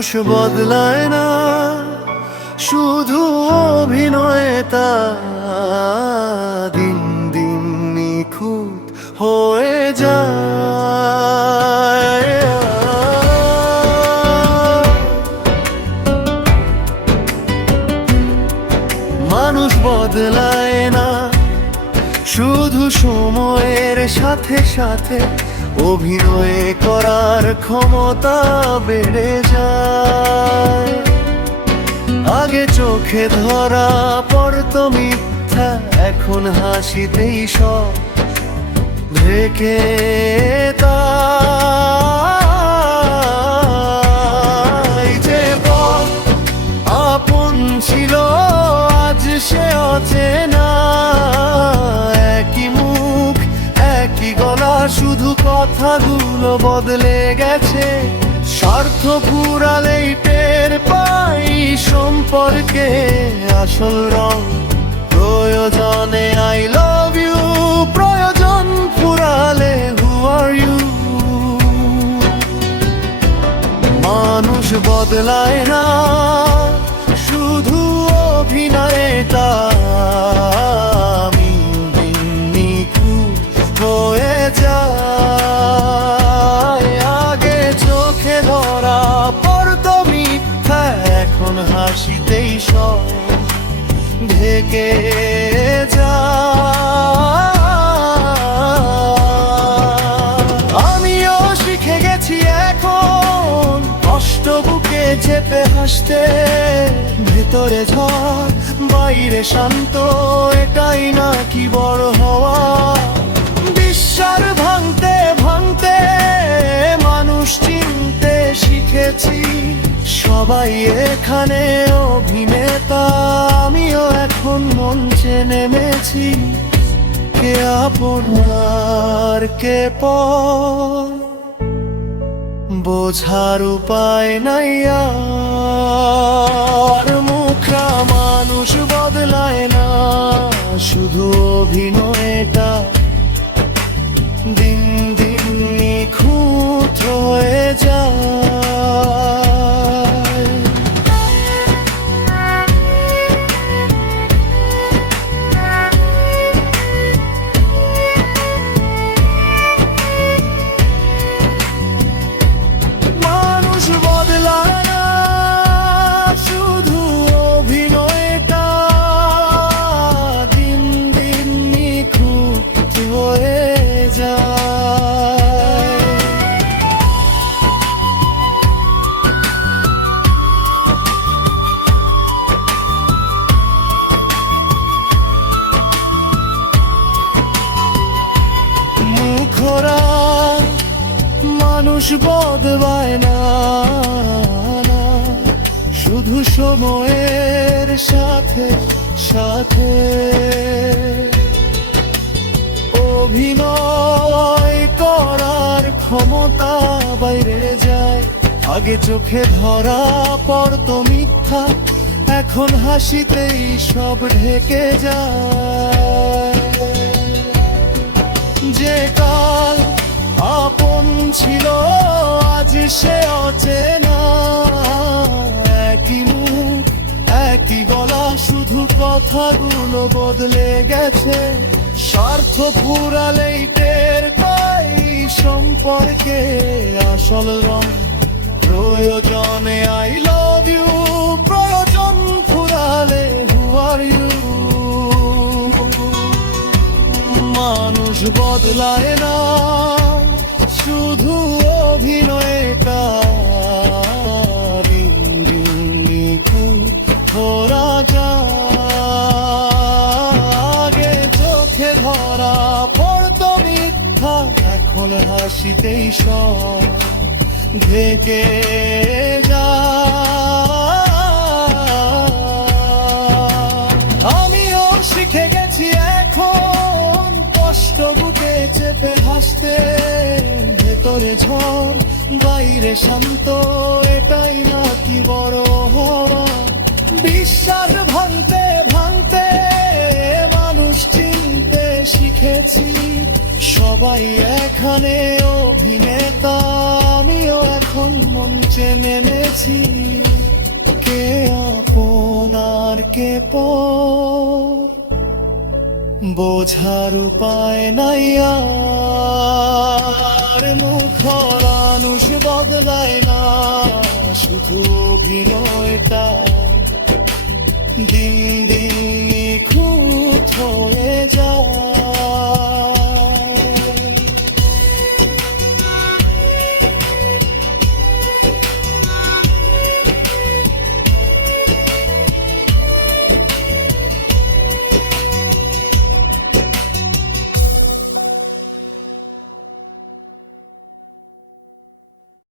মানুষ বদলায় না, শুধু অভিনয়টা দিন দিন নিখুঁত হয়ে যায়। মানুষ বদলায় না, শুধু সময়ের সাথে সাথে অভিনয় করার ক্ষমতা বেড়ে যায়। আগে চোখে ধরা পড়তো মিথ্যা, এখন হাসিতেই সব ঢেকে তাই যে পথ আপন ছিল আজ সে অচেনা। একই মুখ একই গলা, শুধু কথাগুলো বদলে গেছে। স্বার্থ ফুরালেই টের পাই সম্পর্কে আসল রং। প্রয়োজনে আই লাভ ইউ, প্রয়োজন ফুরালে হু আর ইউ। মানুষ বদলায় না, শুধু অভিনয়টা নিখুঁত হয়ে যায়। আগে চোখে ধরা পড়তো মিথ্যা, এখন হাসিতেই সব ঢেকে যায়। আমিও শিখে গেছি এখন কষ্ট বুকে চেপে হাসতে। ভেতরে ঝড় বাইরে শান্ত, এটাই নাকি বড় হওয়া। বিশ্বাস ভাঙতে ভাঙতে মানুষ চিনতে শিখেছি। সবাই এখানে অভিনেতা, আমিও এখন মঞ্চে নেমেছি। কে আপন আর কে পর বোঝার উপায় নাই আর। মুখরা মানুষ বদলায় না, শুধু অভিনয়টা দিন দিন নিখুঁত হয়ে যায়। মানুষ বদলায় না, শুধু অভিনয়টা দিন দিন নিখুঁত হয়ে যায়। মুখরা মানুষ বদলায় না, শুধু সময়ের সাথে সাথে অভিনয় করার ক্ষমতা বাইরে যায়। আগে চোখে ধরা পড়তো মিথ্যা, এখন হাসিতেই সব ঢেকে যায়। যে কাল আপন ছিল আজ সে অচেনা। একই মুখ একই গলা, শুধু কথাগুলো বদলে গেছে। স্বার্থ ফুরালেই টের পাই সম্পর্কে আসল রং। প্রয়োজনে আই লাভ ইউ, প্রয়োজন ফুরালে হু আর ইউ। মানুষ বদলায় না, শুধু অভিনয়টা দিন দিন নিখুঁত ধরা যায়। আগে চোখে ধরা পড়তো মিথ্যা, এখন হাসিতেই সব ঢেকে যায়। আমিও শিখে গেছি এখন কষ্ট বুকে চেপে হাসতে। ভেতরে ঝড় বাইরে শান্ত, এটাই নাকি বড় হওয়া। বিশ্বাস ভাঙতে ভাঙতে মানুষ চিনতে শিখেছি। সবাই এখানে অভিনেতা, আমিও এখন মঞ্চে নেমেছি। কে আপন আর কে পর বোঝার উপায় নাই আর। মুখর মানুষ বদলায় না, শুধু অভিনয়টা দিন দিন নিখুঁত হয়ে যায়।